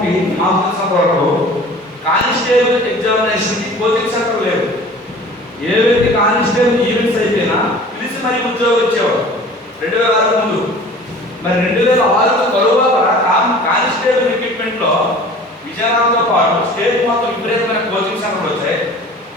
ఫామ్కి నాకు తెలిసినంత వరకు కానిస్టేబుల్ ఎగ్జామినేషన్కి కోచింగ్ సెంటర్ లేవు. ఏ వ్యక్తి కానిస్టేబుల్ ఈవెంట్స్ అయిపోయినా పిలిచి మరీ ఉద్యోగం ఇచ్చేవారు 2006 ముందు. మరి 2006 తరువాత కానిస్టేబుల్ రిక్రూట్మెంట్లో విజయనగరంతో పాటు స్టేట్ మొత్తం విపరీతమైన కోచింగ్ సెంటర్లు వచ్చాయి.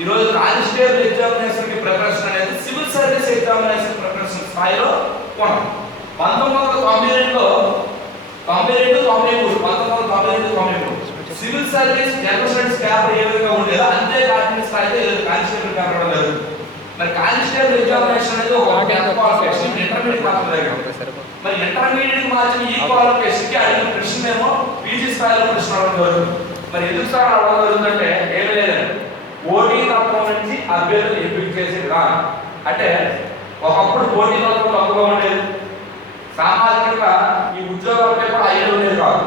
ఈరోజు కానిస్టేబుల్ ఎగ్జామినేషన్కి ప్రిపరేషన్ అనేది సివిల్ సర్వీస్ ఎగ్జామినేషన్ ప్రిపరేషన్ స్థాయిలో కొనం. 1992-93 civil service general studies paper ఏ విధంగా ఉండేదో అంతే కాన్ఫిడెన్స్ స్థాయిలో కానిస్టేబుల్ పేపర్ కూడా జరుగుతుంది. మరి కానిస్టేబుల్ ఎగ్జామినేషన్ అనేది ఒక క్వాలిఫికేషన్ ఇంటర్మీడియట్ మాత్రమే. మరి ఇంటర్మీడియట్ మార్చిన ఈ క్వాలిఫికేషన్ కి అడిగిన ప్రశ్న ఏమో పీజీ స్థాయిలో ప్రశ్న అడగడం జరుగుతుంది. మరి ఎందుకు సార్ అడగడం జరుగుతుందంటే ఏమీ లేదండి, పోటీ తత్వం నుంచి అభ్యర్థులు ఎంపిక చేసేది రా. అంటే ఒకప్పుడు పోటీ తత్వం తక్కువగా ఉండేది, సామాజికంగా ఈ ఉద్యోగాలపై కూడా అయ్యేది ఉండేది కాదు.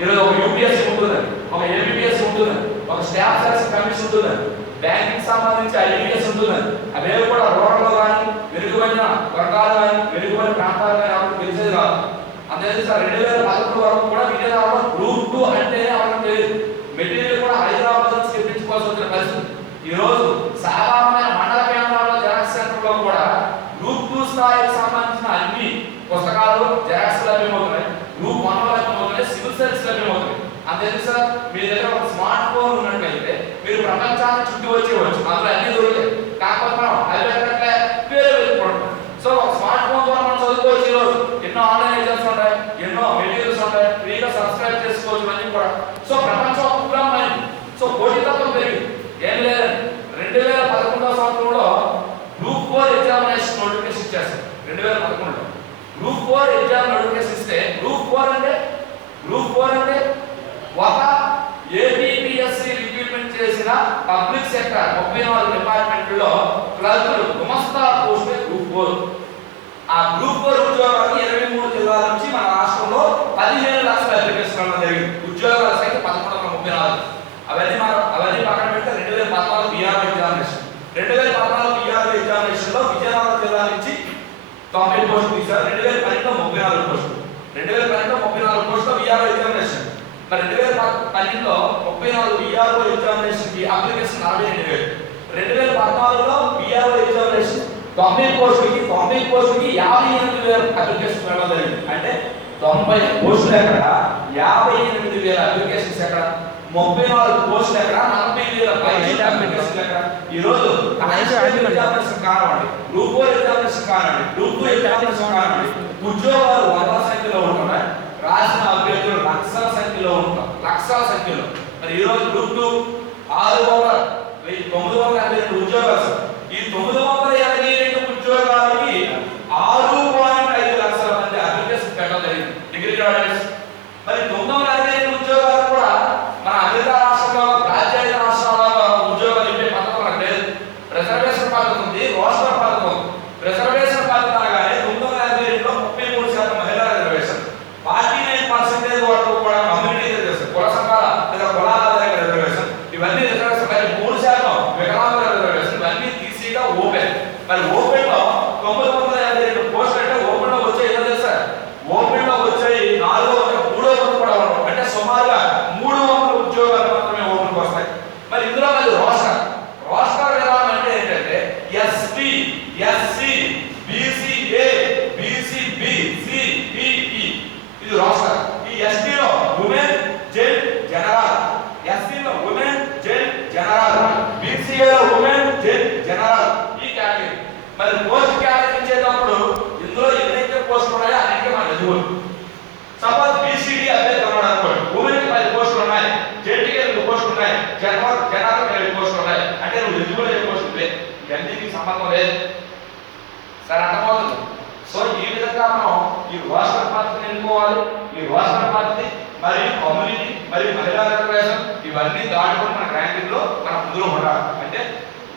ఈరోజు ఒక యూపీఎస్సీ ఉంటుందని, ఒక ఏబిపిఎస్సీ ఉంటుందని, ఒక స్టాఫ్ సెలక్షన్ కమిషన్ ఉంటుందని, బ్యాంకింగ్ సంబంధించి ఐబిఎస్ ఉంటుందని, అవేవి కూడా రూరల్లో కానీ వెనుకబడిన వర్గాలు కానీ వెనుకబడిన ప్రాంతాలు కానీ ఎవరికి తెలిసేది కాదు. అంతేది సార్ 2011 వరకు కూడా విజయనగరంలో గ్రూప్ 2 అంటే ఎవరికి తెలియదు. మెటీరియల్ కూడా హైదరాబాద్ నుంచి తెప్పించుకోవాల్సి వచ్చిన పరిస్థితి. ఈరోజు సాధారణమైన మండల కేంద్రాల్లో జెరాక్స్ సెంటర్లో కూడా గ్రూప్ 2 స్థాయికి సంబంధించిన అన్ని పుస్తకాలు జెరాక్స్ లభ్యమవుతున్నాయి, గ్రూప్ 1 లభ్యమవుతున్నాయి, సివిల్ సర్వీస్ లభ్యమవుతున్నాయి. అంతేది సార్ మీ దగ్గర ఒక స్మార్ట్ ఫోన్ ఉన్నట్లయితే మీరు ప్రపంచాన్ని చుట్టూ వచ్చేవచ్చు, అందులో అన్ని దొరుకుతాయి. కాకపోతే మనం అది పెట్టట్లే పేరు వెళ్ళిపోవడం. సో ఒక స్మార్ట్ ఫోన్ ద్వారా మనం చదువుకోవచ్చు. ఈరోజు ఎన్నో ఆన్లైన్ ఎగ్జామ్స్ ఉంటాయి, ఎన్నో మెటీరియల్స్ ఉంటాయి, ఫ్రీగా సబ్స్క్రైబ్ చేసుకోవచ్చు అన్ని కూడా. సో ప్రపంచం ఉపగ్రహమైంది. సో పోటీతత్వం పెరిగింది. ఏం లేదండి, 2011 సంవత్సరంలో గ్రూప్ 4 ఎగ్జామినేషన్ నోటిఫికేషన్ ఇచ్చేస్తారు. 2011లో గ్రూప్ 4 ఎగ్జామ్ నోటిఫికేషన్ ఇస్తే గ్రూప్ 4 అంటే ఒక ఏబిపిఎస్సి రిక్రూట్మెంట్ చేసిన పబ్లిక్ సెక్టర్ 34 డిపార్ట్మెంట్లో క్లర్కులు గుమస్తా పోస్టే గ్రూప్ 4. ఆ గ్రూప్ 4 ఉద్యోగాలు 23 జిల్లాల నుంచి మన రాష్ట్రంలో 15 లక్షల అప్లికేషన్ ఇవ్వడం జరిగింది. ఉద్యోగాల సంఖ్య 1134. అవన్నీ పక్కన పెడితే 2014 బీఆర్ఓ ఎగ్జామినేషన్, 2014 బీఆర్ఓ ఎగ్జామినేషన్ లో విజయనగరం జిల్లా నుంచి 90 పోస్టులు తీశారు. 2012లో 34 పోస్టులు, 2012లో 34 పోస్టులు బీఆర్ఓ ఎగ్జామినేషన్. మరి 2012లో 34 బీఆర్ఓ ఎగ్జామినేషన్ కి అప్లికేషన్ 42,000. 2014లో బీఆర్ఓ ఎగ్జామినేషన్ 90 పోస్టులకి 58,000 అప్లికేషన్ ఇవ్వడం జరిగింది. అంటే 90 పోస్టులు ఎక్కడ, 58,000 అప్లికేషన్స్ ఎక్కడ, 34 పోస్టులు ఎక్కడ, 40,000 అప్లికేషన్లు ఎక్కడ. ఈ రోజు కానిస్టేబుల్ ఎగ్జామినేషన్ కానివ్వండి, గ్రూప్ 4 ఎగ్జామినేషన్ కానివ్వండి, గ్రూప్ 2 ఎగ్జామినేషన్ కానివ్వండి, ఉద్యోగాలు వందల సంఖ్యలో ఉంటున్నాయి, రాసిన అభ్యర్థులు లక్షల సంఖ్యలో ఉంటున్నారు, లక్షల సంఖ్యలో. మరి ఈ రోజు గ్రూప్ 2 982 ఉద్యోగాలు. ఈ 982 ఉద్యోగాలకి 6.5 లక్షల మంది అప్లికేషన్ పెట్టడం జరిగింది, డిగ్రీ గ్రాడ్యుయేట్స్. మరి 962 ఉద్యోగాలు కూడా మన అమెరికా రాష్ట్రంలో రాజ్యాంగ రాష్ట్రాలలో ఉద్యోగాలు ఇచ్చే పథకం మనకు లేదు. రిజర్వేషన్ పథకం ఉంది, రోస్టర్ పథకం ఉంది. రిజర్వేషన్ పథకం అనగానే 952లో 33% మహిళా రిజర్వేషన్, 49% వరకు కూడా కమ్యూనిటీ రిజర్వేషన్, కుల సంఘాల లేదా కులాల రిజర్వేషన్, ఇవన్నీ రిజర్వేషన్. మరి 3% వికలాంగుల రిజర్వేషన్, ఇవన్నీ తీసిగా ఓపెన్. మరి ఓపెన్ లో 952 పోస్టులు అంటే ఓపెన్ లో వచ్చే ఏదో తెలుసా, ఓపెన్ లో వచ్చాయి 300 కూడా ఉండవు. అంటే సుమారుగా 300 ఉద్యోగాలు మాత్రమే ఓపెన్ వస్తాయి. మరి ఇందులో మరి రోస్టర్ విధానం అంటే ఏంటంటే ST, SC, BCA, BCB, CBE, ఇది రోస్టర్. ఈ ఎస్టీలో ఉమెన్, జెంట్, జనరల్, ఎస్సీలో ఉమెన్, జెంట్, జనరల్, బీసీఏలో ఉమెన్, జెంట్, జనరల్, ఈ కేటగిరీ. మరి పోస్ట్ కేటగిరీ ఇచ్చేటప్పుడు ఇందులో ఎన్నైతే పోస్టులు ఉన్నాయో అన్నిటికీ మనం ఎదుగులు. సపోజ్ బీసీడీ అభ్యర్థి ఉన్నాడు అనుకోండి, ఉమెన్ కి 10 పోస్టులు ఉన్నాయి, జెంట్ కి 2 పోస్టులు ఉన్నాయి, జనరల్ కి 2 పోస్టులు ఉన్నాయి. అంటే నువ్వు ఎదుగులు ఏ పోస్టులు ఇవన్నీ సంబంధం లేదు సార్, అర్థమవుతుంది. సో ఈ విధంగా మనం ఈ రోస్టర్ పద్ధతిని ఎన్నుకోవాలి. ఈ రోస్టర్ పద్ధతి మరియు కమ్యూనిటీ మరియు మహిళా రిజర్వేషన్ ఇవన్నీ దాటుకొని మన ర్యాంకింగ్ లో మనం ముందులో ఉండాలి. అంటే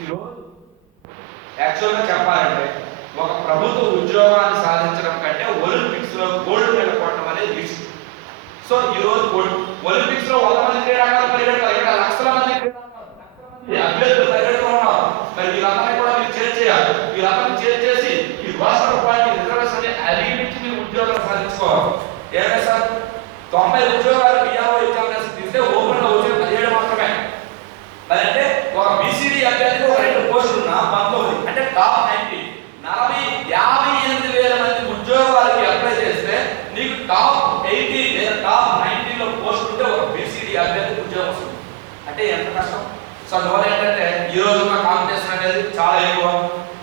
ఈరోజు యాక్చువల్గా చెప్పాలంటే ఒక ప్రభుత్వ ఉద్యోగాన్ని సాధించడం కంటే ఒలింపిక్స్ లో గోల్డ్ మెడల్ కొట్టడం అనేది ఈజీ. సో ఈ రోజు ఒలింపిక్స్ లో 100 మంది క్రీడాకారులు పరిగెడతారు, ఇక్కడ లక్షల మంది అభ్యర్థులు పరిగెడుతూ ఉన్నారు. మరి వీళ్ళందరినీ కూడా మీరు చేయాలి. వీళ్ళందరినీ చేసి ఈ రాష్ట్ర పార్టీ రిజర్వేషన్ అధిగమించి మీరు ఉద్యోగాలు సాధించుకోవాలి. ఏమైనా సార్ 90 ఉద్యోగాలు బీఆర్ఓ ఎగ్జామినేషన్ ఇస్తే ఓపెన్ లో వచ్చిన 17 మాత్రమే. మరి అంటే ఒక బీసీడీ అభ్యర్థికి ఒక 2 పోస్టులు ఉన్నా 19 అంటే టాప్ 90 58 వేల మంది ఉద్యోగాలకి అప్లై చేస్తే నీకు టాప్ 80 లేదా టాప్ 90 లో పోస్ట్ ఉంటే ఒక బీసీడీ అభ్యర్థికి ఉద్యోగం వస్తుంది. అంటే ఎంత కష్టం. సో అందువల్ల ఏంటంటే ఈ రోజు ఉన్న కాంపిటీషన్ అనేది చాలా ఎక్కువ.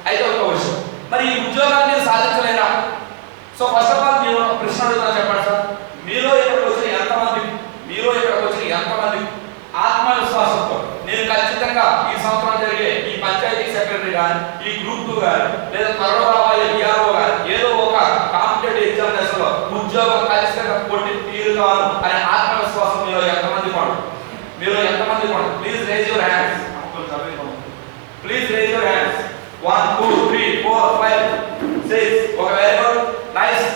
అయితే ఒక విషయం, మరి ఈ ఉద్యోగాన్ని మీరు సాధించలేరా? సో ఫస్ట్ ఆఫ్ ఆల్ మీరు ఒక ప్రశ్న అడుగుతున్నా చెప్పండి సార్. మీలో ఇక్కడికి వచ్చిన ఎంతమంది ఆత్మవిశ్వాసంతో నేను ఖచ్చితంగా ఈ సంవత్సరం జరిగే ఈ పంచాయతీ సెక్రటరీ కానీ, ఈ గ్రూప్ 2 కానీ, లేదా త్వరలో రాబోయే విఆర్ఓ కానీ ఏదో ఒక కాంపిటేటివ్ ఎగ్జామినేషన్ లో ఉద్యోగం ఖచ్చితంగా కొట్టి తీరుతాను అనే ఆత్మవిశ్వాసం మీలో ఎంతమంది పడు? Please raise your hands. Please raise your hands. 1 2 3 4 5 6. ఒక very good, nice.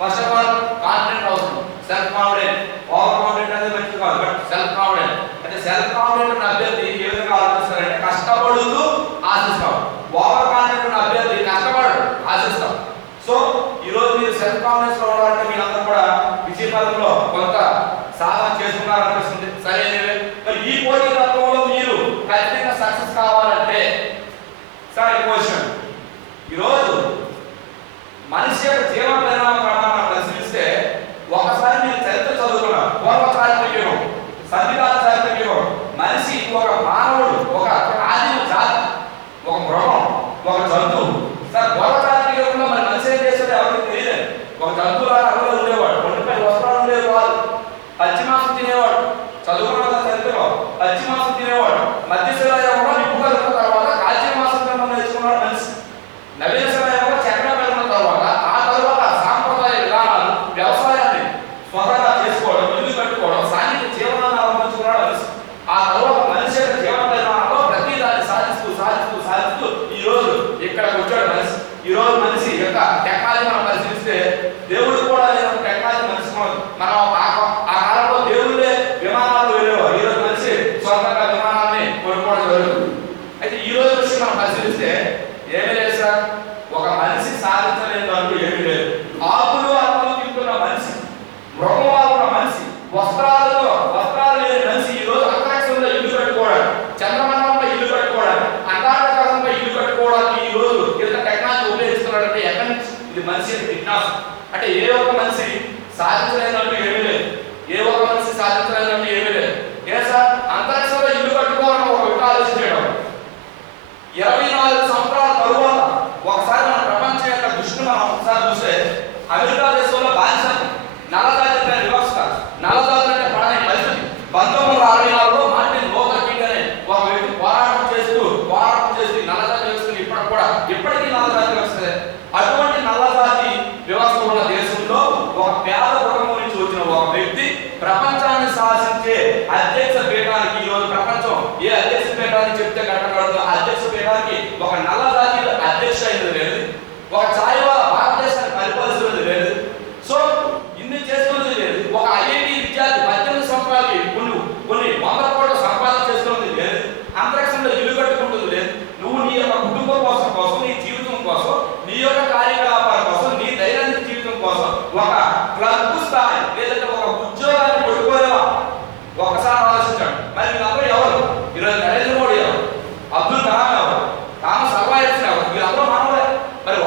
First of all confident అవసరం, సెల్ఫ్ కాన్ఫిడెంట్. ఓవర్ కాన్ఫిడెంట్ అనేది మంచిది కాదు, బట్ సెల్ఫ్ కాన్ఫిడెంట్. అంటే సెల్ఫ్ కాన్ఫిడెంట్ ఉన్న అభ్యర్థి ఏ విధంగా ఆలోచిస్తారంటే కష్టపడుతూ ఆశిస్తాం. ఓవర్ కాన్ఫిడెంట్ ఉన్న అభ్యర్థి కష్టపడు ఆశిస్తాం. సో ఈ రోజు మీరు సెల్ఫ్ కాన్ఫిడెన్స్ లో ఉండాలంటే మీరందరూ కూడా విజయపథంలో కొంత సాధన చేసుకున్నారనిపిస్తుంది. సరే, మరి ఈ పోటీ తత్వంలో మీరు ఖచ్చితంగా సక్సెస్ కావాలంటే సార్ క్వశ్చన్, ఈరోజు మనిషి యొక్క జీవన పరిణామ క్రమాన్ని పరిశీలిస్తే ఒకసారి మీరు చరిత్ర చదువుకున్నారు. పూర్వ చారిత్రక యుగం, సంధికాల చారిత్రక యుగం. మనిషి ఒక మానవుడు, ఒక ఆదిమ జాతి, ఒక మృగం, ఒక జంతువు. సార్ పూర్వ చారిత్రక యుగంలో మరి మనిషి ఏం చేసేది ఎవరికి తెలియదు. ఒక జంతువులా అడవులో ఉండేవాడు, ఒంటిపై వస్త్రాలు ఉండేవి కాదు, పచ్చి మాంసం తినేవాడు. చదువుకున్న చరిత్రలో పచ్చి మాంసం తినేవాడు. మధ్యశిలా యుగంలో నిప్పు కలిగిన తర్వాత కాల్చిన మాంసం తినడం నేర్చుకున్నాడు మనిషి. నవీన శిలా యుగంలో చక్రం కలిగిన తర్వాత ఆ తర్వాత సాంప్రదాయ విధానాలు, వ్యవసాయాన్ని స్వతహా చేసుకోవడం, ఇల్లు కట్టుకోవడం, సాంఘిక జీవనాన్ని అవలంబించుకున్నాడు మనిషి. ఆ తర్వాత మనిషి యొక్క జీవన పరిణామంలో ప్రతి దాన్ని సాధిస్తూ ఈ రోజు ఇక్కడ వచ్చాడు మనిషి. ఈ రోజు మనిషి యొక్క టెక్నాలజీ మనం పరిశీలిస్తే దేవుడు కూడా లేని టెక్నాలజీ మనిషి. మనం ఆ కాలంలో దేవుళ్ళే విమానాల్లో వెళ్ళేవారు. ఈ రోజు మనిషి సొంతంగా విమానాన్ని కొనుక్కోవడం జరుగుతుంది. అయితే ఈ రోజు విషయం మనం పరిశీలిస్తే ఏమీ లేదు సార్. ఒక మనిషి సాధించలేని అంటూ ఏమీ లేదు. ఆకులు తింటున్న మనిషి, మృగం వాడుతున్న మనిషి, వస్త్రాలు లేని మనిషి ఈ రోజు అంతరిక్షంలో ఇల్లు కట్టుకోవడానికి, చంద్రమండలంపై ఇల్లు కట్టుకోవడానికి, అంటార్కటికాపై ఇల్లు కట్టుకోవడానికి ఈ రోజు ఎంత టెక్నాలజీ ఉపయోగిస్తున్నాడంటే ఎక్కడి నుంచి? ఇది మనిషి విజ్ఞానం. అంటే ఏ ఒక్క మనిషి సాధించలేనట్టు ఏమీ లేదు. ఏ ఒక్క మనిషి సాధించలేనట్టు ఏమీ లేదు. ఏ సార్ అంతరిక్షంలో ఇల్లు కట్టుకోవాలని ఒక ఆలోచించడం 24 సంవత్సరాల తరువాత ఒకసారి మన ప్రపంచం యొక్క దృష్టిని మనం ఒకసారి చూస్తే అమెరికా దేశంలో బానిసత్వం, నల్లజాతి వివక్ష, నల్లజాతి అంటే పడని పరిస్థితి 1964లో మార్టిన్ లూథర్ కింగ్ అనే ఒక వ్యక్తి పోరాటం చేస్తూ నల్లజాతి వ్యవస్థను ఇప్పటికీ నల్లజాతి వ్యవస్థ. అటువంటి నల్లజాతి వ్యవస్థ ఉన్న దేశంలో ఒక పేద కుటుంబం నుంచి వచ్చిన ఒక వ్యక్తి ప్రపంచాన్ని శాసించే అధ్యక్ష పీఠానికి, ఈ రోజు ప్రపంచం ఏ అధ్యక్ష పీఠానికి చెప్తే కట్టగలదు అధ్యక్ష పీఠానికి ఒక నల్ల జాతి అధ్యక్ష అయినది లేదు. ఒక ఛాయవాల భారతదేశాన్ని పరిపాలిస్తున్నది లేదు. సో ఇన్ని చేస్తున్నది లేదు. ఒక ఐఐటి విద్యార్థి 18 సంవత్సరాలకి కొన్ని 100 కోట్ల సంపాదన చేస్తున్నది లేదు. అంతరిక్షంలో ఇల్లు కట్టుకుంటుంది లేదు. నువ్వు నీ యొక్క కుటుంబం కోసం, నీ జీవితం కోసం, నీ యొక్క కార్యకలాపాల కోసం, నీ దైనందిన జీవితం కోసం ఒక క్లబ్ స్థాయి లేదంటే ఒక ఉద్యోగాన్ని కొట్టుకోలేవా? ఒక్కసారి ఆలోచించండి. మరి వీళ్ళందరూ ఎవరు? ఈరోజు నరేంద్ర మోడీ ఎవరు? అబ్దుల్ కలాం ఎవరు? థామస్ అల్వా ఎడిసన్ ఎవరు? వీళ్ళందరూ మానవులే. మరి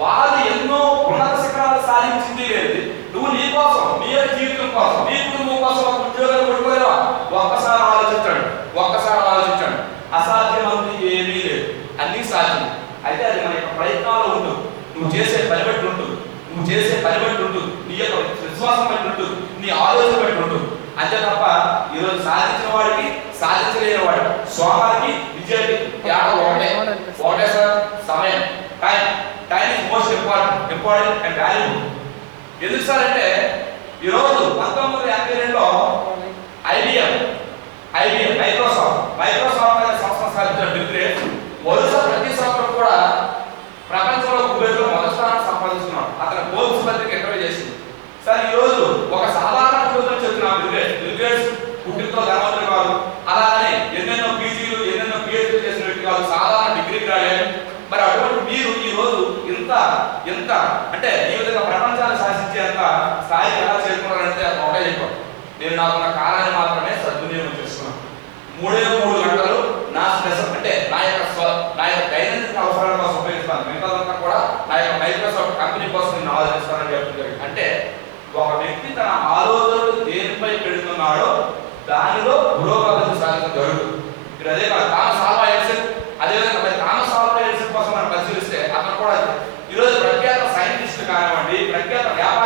వాళ్ళు ఎన్నో ఉన్నత శిఖరాలు సాధించింది లేదు. నువ్వు నీ కోసం, నీ యొక్క జీవితం కోసం, నీ కుటుంబం కోసం ఒక ఉద్యోగాన్ని కొట్టుకోలేవా? ఒక్కసారి ఆలోచించండి. అసాధ్యం అంది ఏమీ లేదు, అన్నీ సాధ్యం. అయితే అది మన యొక్క ప్రయత్నాలు ఉంటుంది. నువ్వు చేసే పని బట్టి ఉంటుంది, నీ యొక్క విశ్వాసం బట్టి ఉంటుంది, నీ ఆలోచన బట్టి ఉంటుంది. అంతే తప్ప ఈరోజు సాధించిన వాడికి సాధించలేని వాడు, స్వామికి విజయానికి ఒకటే సార్. సమయం, time is most important and valuable. ఎందుకు సార్ అంటే ఈరోజు 1982లో ఐబిఎం మైక్రోసాఫ్ట్ అనే సంస్థ సాధించిన డిగ్రీ వరుస ప్రతి సంవత్సరం కూడా ప్రపంచంలో కుబేరులో మొదటి స్థానం సంపాదిస్తున్నాడు. అతను ఫోర్బ్స్ పత్రిక ఇంటర్వ్యూ చేసింది. సార్ ఈ రోజు ఒక సాధారణ కుటుంబం చెప్తున్నా బిల్ గేట్స్ పుట్టినతో ధనవంతుడు కాదు, అలానే ఎన్నెన్నో పీజీలు ఎన్నెన్నో పిహెచ్డీ చేసిన వ్యక్తి కాదు, సాధారణ డిగ్రీ గ్రాడ్యుయేట్. మరి అటువంటి మీరు ఈ రోజు ఇంత అంటే ఈ విధంగా ప్రపంచాన్ని శాసించేంత స్థాయికి ఎలా చేరుకున్నారంటే ఒకటే చెప్పారు. నేను నాకున్న కాలాన్ని మాత్రమే సద్వినియోగం చేసుకున్నాను. 3 గంటలు నా స్పెషల్ అంటే నా యొక్క దైనందిక అవసరాల కోసం ఉపయోగిస్తాను. మిగతాదంతా కూడా నా యొక్క మైక్రోసాఫ్ట్ కంపెనీ కోసం నేను ఆలోచిస్తానని చెప్తుంది. అంటే ఒక వ్యక్తి తన ఆలోచనలు దేనిపై పెడుతున్నాడో దానిలో పురోగతి సాధించడం జరుగుతుంది. మీరు అదే కాదు థామస్ ఆల్వా ఎడిసన్, అదేవిధంగా మరి థామస్ ఆల్వా ఎడిసన్ కోసం మనం పరిశీలిస్తే అతను కూడా ఈరోజు ప్రఖ్యాత సైంటిస్ట్ కానివ్వండి, ప్రఖ్యాత వ్యాపార